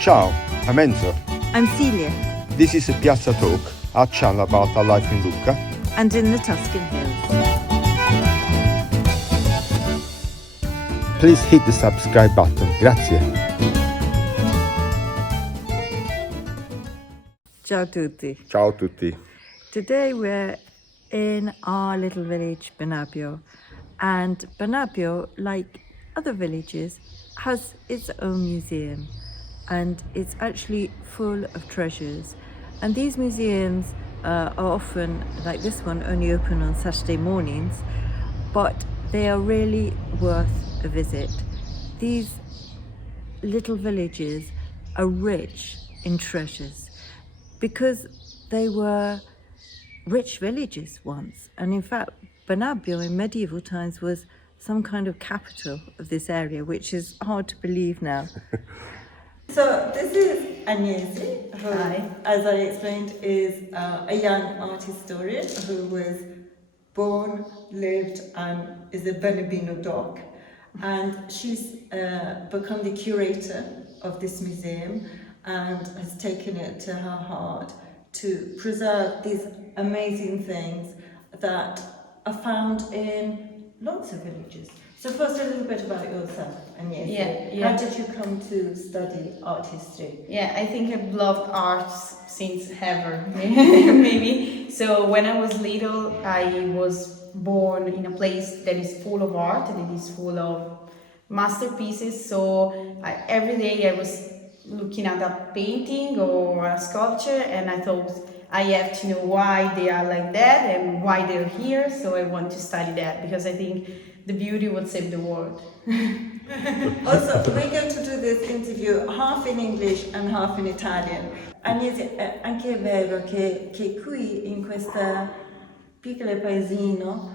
Ciao, I'm Enzo. I'm Celia. This is Piazza Talk, our channel about our life in Lucca And in the Tuscan hills. Please hit the subscribe button. Grazie. Ciao tutti. Ciao a tutti. Today we're in our little village, Benabbio. And Benabbio, like other villages, has its own museum. And it's actually full of treasures. And these museums are often, like this one, only open on Saturday mornings, but they are really worth a visit. These little villages are rich in treasures because they were rich villages once. And in fact, Benabbio in medieval times was some kind of capital of this area, which is hard to believe now. So this is Agnese, who, as I explained, is a young art historian who was born, lived, and is a Bernardino dog. And she's become the curator of this museum and has taken it to her heart to preserve these amazing things that are found in lots of villages. So first, a little bit about yourself, Agnese. Yeah. How did you come to study art history? Yeah, I think I've loved art since ever, maybe. So when I was little, I was born in a place that is full of art and it is full of masterpieces. So every day I was looking at a painting or a sculpture and I thought I have to know why they are like that and why they're here. So I want to study that because I think the beauty will save the world. Also, we're going to do this interview half in English and half in Italian. Agnese, è anche vero che qui in questo piccolo paesino,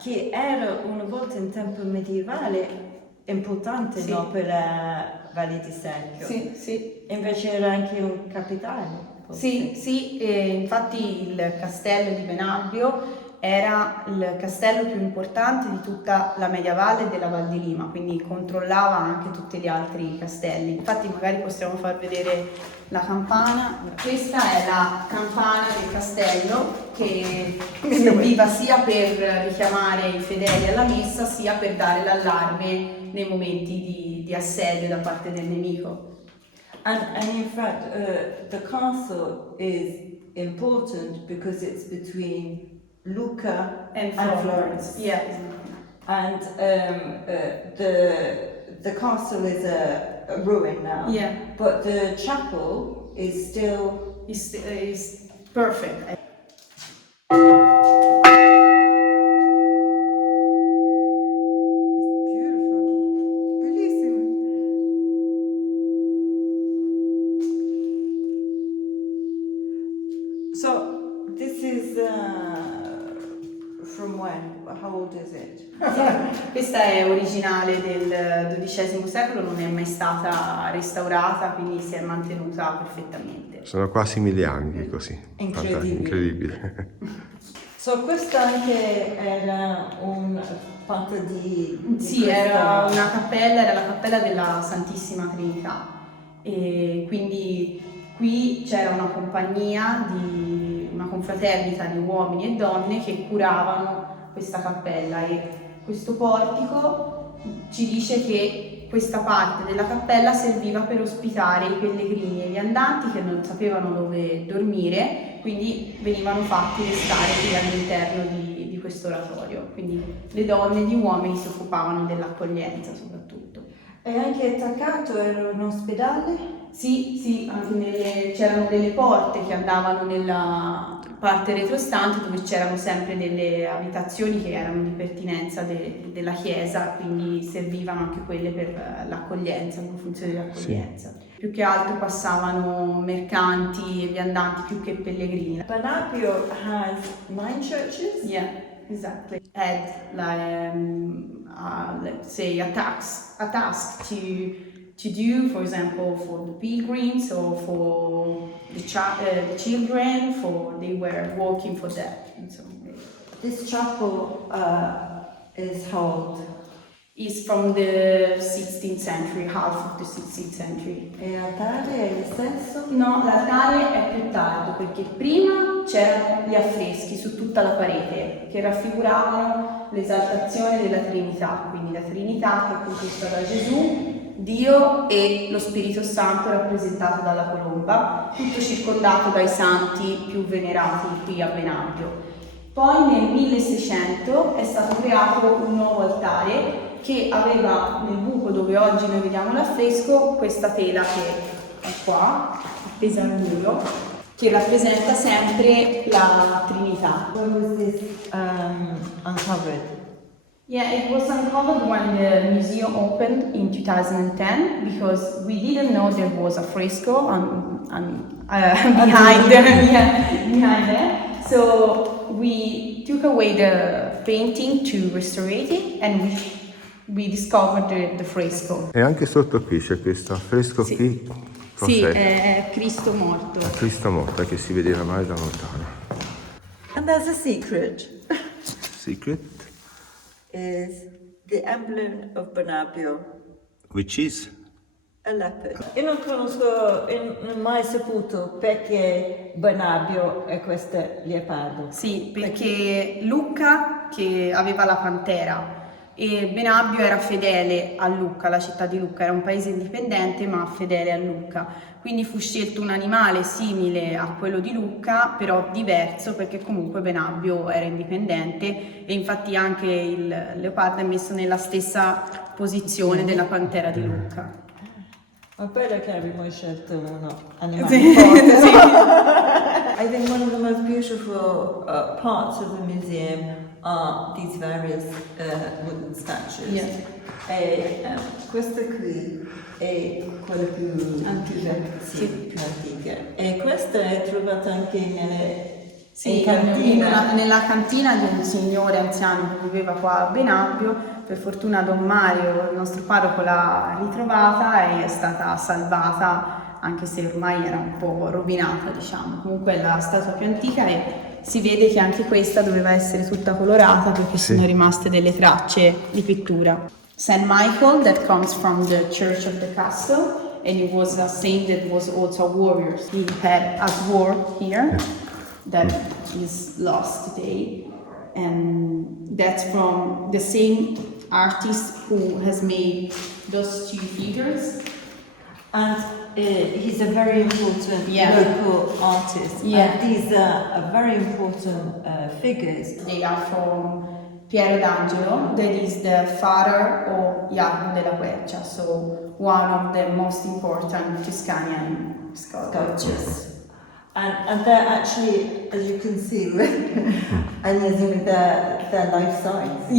che era una volta in tempo medievale importante, sì. No, per la Valle di Secchio. Sì, sì. Invece era anche un capitale. Sì, sì, infatti il castello di Benabbio era il castello più importante di tutta la mediavalle della Val di Lima, quindi controllava anche tutti gli altri castelli. Infatti magari possiamo far vedere la campana. Questa è la campana del castello che serviva sia per richiamare i fedeli alla messa sia per dare l'allarme nei momenti di assedio da parte del nemico. And in fact, the castle is important because it's between Lucca and Florence. Yeah. And the castle is a ruin now. Yeah. But the chapel is still is perfect. So this is from when? How old is it? Questa è originale del XII secolo, non è mai stata restaurata, quindi si è mantenuta perfettamente. Sono quasi 1000 anni così. Incredibile. So questa anche era un parte di sì, questa... era una cappella, era la cappella della Santissima Trinità e quindi qui c'era una compagnia una confraternita di uomini e donne che curavano questa cappella e questo portico ci dice che questa parte della cappella serviva per ospitare i pellegrini e gli andanti che non sapevano dove dormire, quindi venivano fatti restare qui all'interno di questo oratorio. Quindi le donne e gli uomini si occupavano dell'accoglienza soprattutto. E anche attaccato era un ospedale? Sì, anche c'erano delle porte che andavano nella parte retrostante dove c'erano sempre delle abitazioni che erano di pertinenza della chiesa, quindi servivano anche quelle per l'accoglienza, una funzione di accoglienza. Sì. Più che altro passavano mercanti e viandanti più che pellegrini. Benabbio has 9 churches? Yeah, exactly. Had let's say a task to do, for example, for the pilgrims or for the children, they were working for that. And so, this chapel is how old? is from the 16th century, half of the 16th century. E l'altare è lo stesso? No, l'altare è più tardo perché prima c'erano gli affreschi su tutta la parete che raffiguravano l'esaltazione della Trinità, quindi la Trinità che è composta da Gesù, Dio e lo Spirito Santo rappresentato dalla colomba, tutto circondato dai santi più venerati qui a Benabbio. Poi nel 1600 è stato creato un nuovo altare che aveva nel buco dove oggi noi vediamo l'affresco questa tela che è qua, appesa al muro, che rappresenta sempre la Trinità. When was this uncovered? Yeah, it was uncovered when the museum opened in 2010 because we didn't know there was a fresco behind there. So we took away the painting to restore it and we discovered the fresco. E anche sotto qui c'è questo affresco Sì. qui. Sì, Cos'è? è Cristo morto. La Cristo morta che si vedeva mai da lontano. And there's a secret. Secret, Is the emblem of Benabbio which is a leopard. Io non conosco, non ho mai saputo perché Benabbio è questo leopardo. Sì, perché Lucca che aveva la pantera e Benabbio era fedele a Lucca, la città di Lucca era un paese indipendente ma fedele a Lucca, quindi fu scelto un animale simile a quello di Lucca però diverso perché comunque Benabbio era indipendente e infatti anche il leopardo è messo nella stessa posizione della pantera di Lucca. Ma bello che abbiamo scelto uno animale Sì, forte. sì. I think one of the most beautiful parts of the museum are these various wooden statues. Yeah. E questa qui è quella più Antica. sì, più antica. E questa è trovata anche Sì, in cantina. nella cantina di un signore anziano che viveva qua a Benabbio. Per fortuna Don Mario, il nostro parroco, l'ha ritrovata e è stata salvata, anche se ormai era un po' rovinata, diciamo. Comunque è la statua più antica e si vede che anche questa doveva essere tutta colorata perché sono rimaste delle tracce di pittura. St. Michael, that comes from the church of the castle, and it was a saint that was also a warrior. He had a sword here that is lost today, and that's from the same artist who has made those two figures. And he's a very important local artist. Yeah. And these are very important figures. They are from Piero d'Angelo, that is the father of Jacopo della Quercia, so one of the most important Tuscanian sculptures. And they're actually, as you can see, Agnese, they're life size.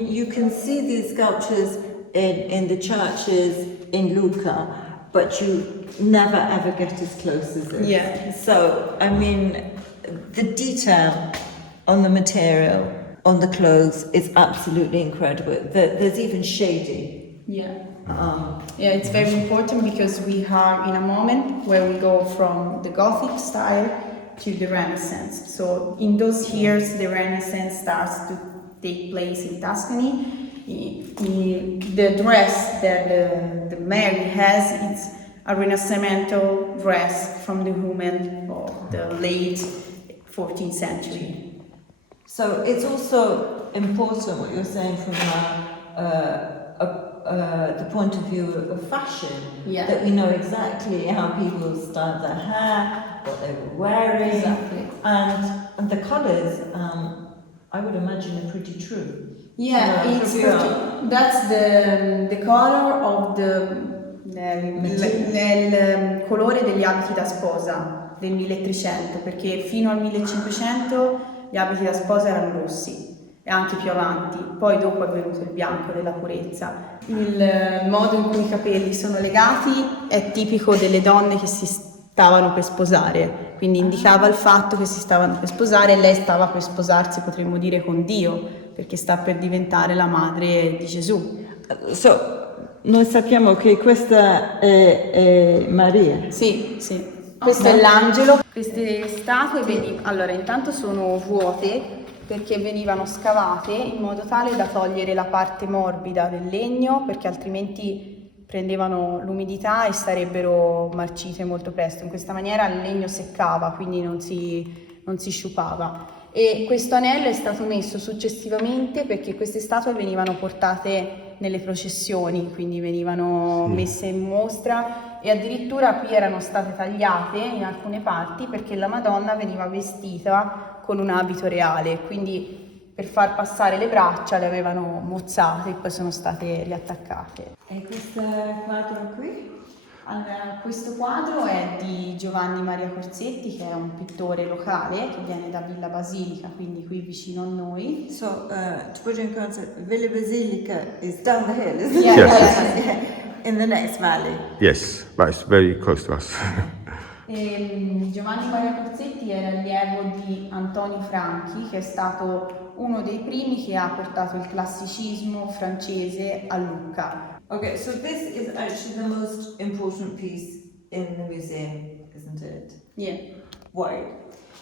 You can see these sculptures in the churches in Lucca, but you never ever get as close as this. Yeah. So, I mean, the detail on the material, on the clothes, is absolutely incredible. There's even shading. Yeah, it's very important because we are in a moment where we go from the Gothic style to the Renaissance. So in those years, the Renaissance starts to take place in Tuscany. The dress that the Mary has, it's a Rinascimental dress from the women of the late 14th century. So it's also important what you're saying from the point of view of fashion, that we know exactly how people styled their hair, what they were wearing, Exactly. and the colours. I would imagine are pretty true. Yeah, it's that's the color of il colore degli abiti da sposa del 1300, perché fino al 1500 gli abiti da sposa erano rossi e anche più avanti, poi dopo è venuto il bianco della purezza. Il modo in cui i capelli sono legati è tipico delle donne che si stavano per sposare, quindi indicava il fatto che si stavano per sposare e lei stava per sposarsi, potremmo dire, con Dio, perché sta per diventare la madre di Gesù. Noi sappiamo che questa è Maria. Sì, sì. Questo è l'angelo. Queste statue, vedi, allora intanto sono vuote perché venivano scavate in modo tale da togliere la parte morbida del legno, perché altrimenti prendevano l'umidità e sarebbero marcite molto presto. In questa maniera il legno seccava, quindi non si sciupava. E questo anello è stato messo successivamente perché queste statue venivano portate nelle processioni, quindi venivano messe in mostra, e addirittura qui erano state tagliate in alcune parti perché la Madonna veniva vestita con un abito reale, quindi per far passare le braccia le avevano mozzate e poi sono state riattaccate. E questo quadro qui? Allora, questo quadro è di Giovanni Maria Corsetti, che è un pittore locale che viene da Villa Basilica, quindi qui vicino a noi. So, to put in context, Villa Basilica is down the hill, isn't it? Yes. In the next valley. Yes, but it's very close to us. Giovanni Maria Corsetti era allievo di Antonio Franchi, che è stato uno dei primi che ha portato il classicismo francese a Lucca. Okay, so this is actually the most important piece in the museum, isn't it? Yeah. Why?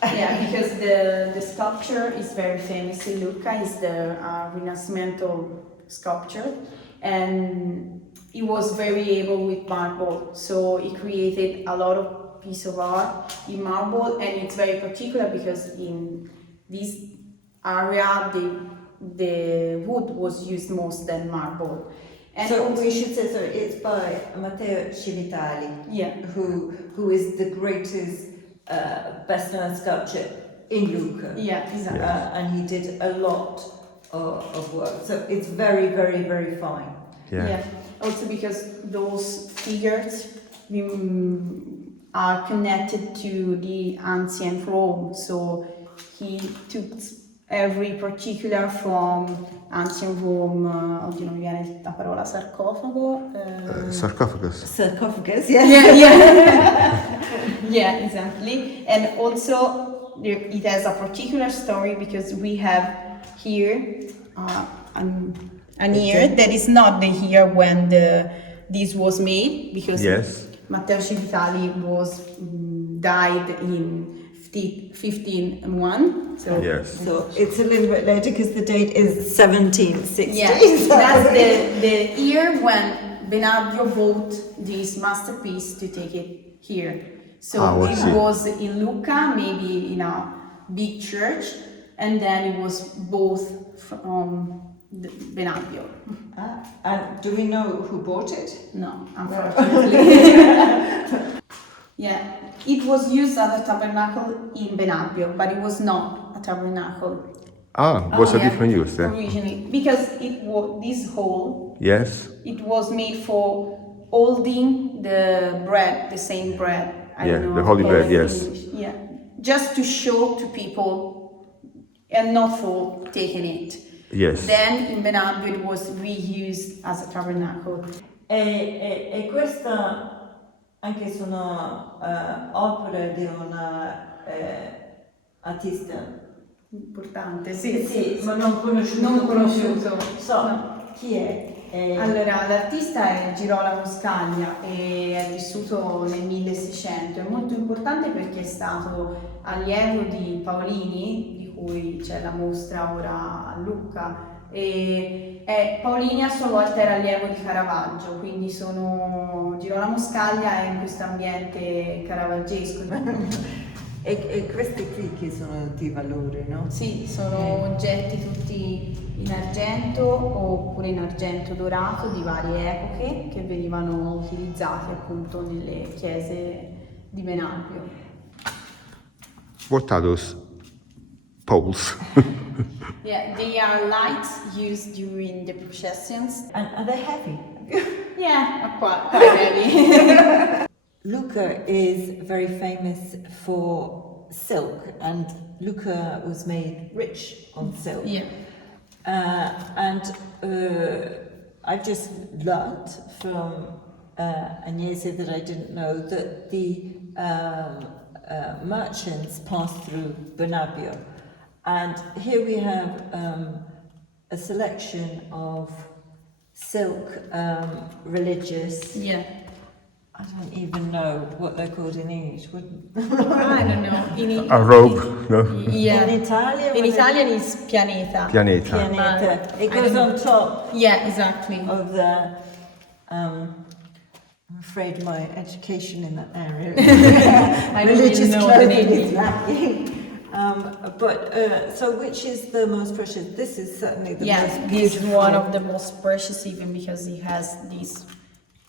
Yeah, because the sculpture is very famous in Lucca. It's the Rinascimento sculpture, and he was very able with marble, so he created a lot of piece of art in marble, and it's very particular because in this area the wood was used most than marble. And so we should say, so it's by Matteo Civitali, yeah, who is the greatest, best-known sculptor in Lucca. Yeah, exactly. And he did a lot of work, so it's very, very, very fine. Yeah. Also because those figures are connected to the ancient Rome, so he took every particular from ancient Rome. Oggi non mi viene la parola sarcofago. Sarcophagus. Sarcophagus, yes. Yeah. Yeah, exactly. And also it has a particular story because we have here an ear that is not the ear when this was made, because Matteo Civitali died in 1501. So so it's a little bit later because the date is 1760. Yeah, that's the year when Benabbio bought this masterpiece to take it here. So it was in Lucca, maybe in a big church, and then it was both from Benabbio. And do we know who bought it? No, unfortunately. Yeah, it was used as a tabernacle in Benabbio, but it was not a tabernacle. Was a different use then? Originally, because it was this hole. Yes. It was made for holding the bread, the same bread. I don't know the holy bread, yes. Yeah, just to show to people and not for taking it. Yes. Then in Benabbio it was reused as a tabernacle. E questa anche sono opere di una artista importante, sì, ma non conosciuto. Non conosciuto. Chi è? Allora, l'artista è Girolamo Scaglia e è vissuto nel 1600. È molto importante perché è stato allievo di Paolini, di cui c'è la mostra ora a Lucca. E Paolini a sua volta era allievo di Caravaggio, quindi Girolamo Scaglia è in questo ambiente caravaggesco. E questi qui che sono di valore, no? Sì, sono oggetti tutti in argento oppure in argento dorato di varie epoche che venivano utilizzati appunto nelle chiese di Benabbio. What are those poles? Yeah, they are lights used during the processions. And are they heavy? Yeah, quite heavy. Lucca is very famous for silk, and Lucca was made rich on silk. Yeah. And I've just learnt from Agnese that I didn't know that the merchants passed through Benabbio. And here we have a selection of silk religious I don't even know what they're called in English. I don't know. A robe, no? Yeah. In Italian? In Italian is pianeta. Pianeta. Pianeta. It I goes don't on top Yeah, exactly. of the. I'm afraid my education in that area, I religious didn't know the clothing name. is lacking. So which is the most precious? This is certainly the most This beautiful. is one of the most precious, even because it has these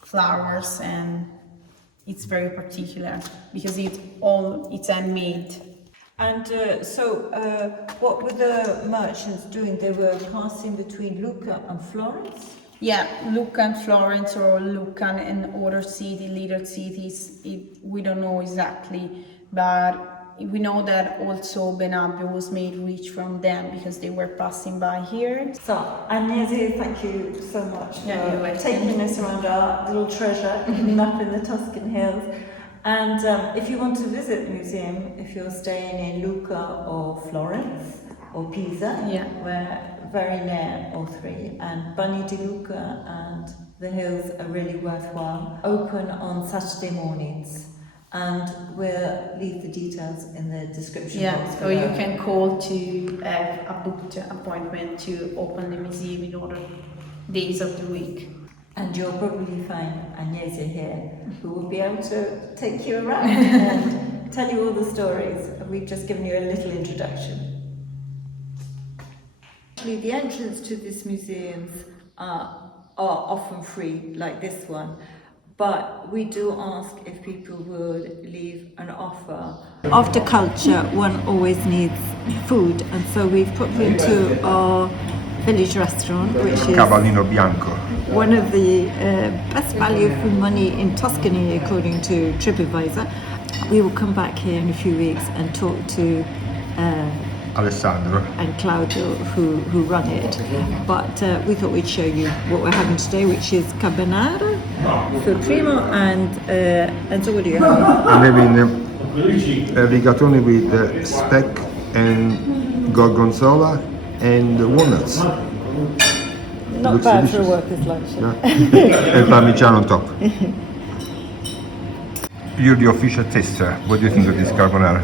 flowers and it's very particular because it's handmade. And what were the merchants doing? They were passing between Lucca and Florence? Yeah, Lucca and Florence, or Lucca and other little cities. We don't know exactly, but we know that also Benabbio was made rich from them because they were passing by here. So, Agnese, thank you so much you're for welcome. taking us around our little treasure hidden up in the Tuscan hills. And if you want to visit the museum, if you're staying in Lucca or Florence or Pisa, we're very near all three. And Bagni di Lucca and the hills are really worthwhile. Open on Saturday mornings. And we'll leave the details in the description box so below. you can call to have a booked appointment to open the museum in other days of the week. And you'll probably find Agnese here, who will be able to take you around and tell you all the stories. We've just given you a little introduction. Actually, the entrance to these museums are often free, like this one. But we do ask if people would leave an offer. After culture, one always needs food, and so we've put you into our village restaurant, which is Cavallino Bianco. one of the best value for money in Tuscany, according to Tripadvisor. We will come back here in a few weeks and talk to Alessandro. and Claudio who run it, but we thought we'd show you what we're having today, which is carbonara for primo, and so what do you have? I'm having rigatoni with speck and gorgonzola and walnuts. Not Looks bad delicious. for a worker's lunch. No? And parmigiano on top. You're the official taster. What do you think of this carbonara?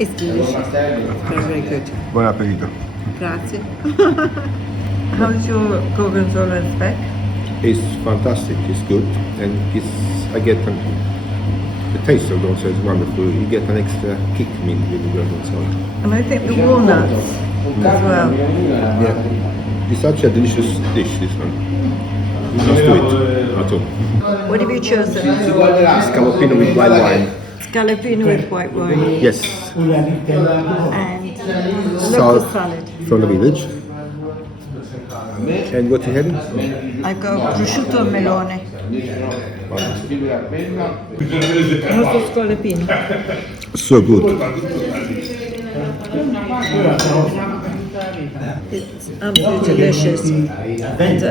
It's delicious. Very, very good. Buon appetito. Grazie. How's your gorgonzola and speck? It's fantastic. It's good, and I get the taste of gorgonzola is wonderful. You get an extra kick with the gorgonzola. And I think the walnuts as well. Yeah, it's actually a delicious dish. This one. Not sweet at all. What have you chosen? Scaloppino with white wine. Scaloppino with white wine. Yes. And local salad. From the village. And what you having? I go prosciutto al melone. Molto scaloppino. So good. It's absolutely delicious. And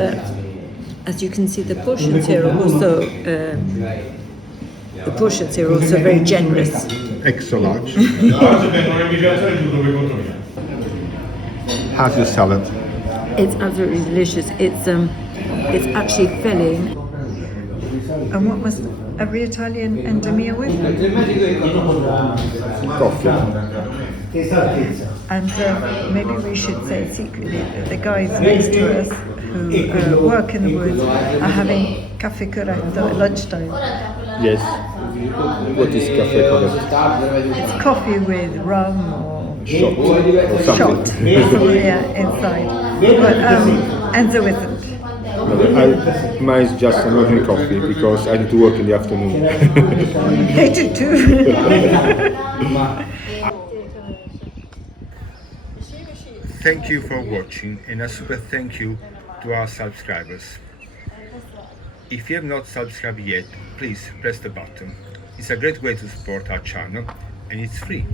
as you can see, the portions here are also very generous. Extra large. How's your salad? It's absolutely delicious. It's actually filling. And what must every Italian end a meal with? Coffee. And maybe we should say secretly that the guys next to us who work in the woods are having caffè corretto at lunchtime. Yes. What is cafe corretto? It's coffee with rum or Shot or shot something. inside. But Enzo isn't. Mine's just an ordinary coffee because I need to work in the afternoon. They do too. Thank you for watching, and a super thank you to our subscribers. If you have not subscribed yet, please press the button. It's a great way to support our channel, and it's free.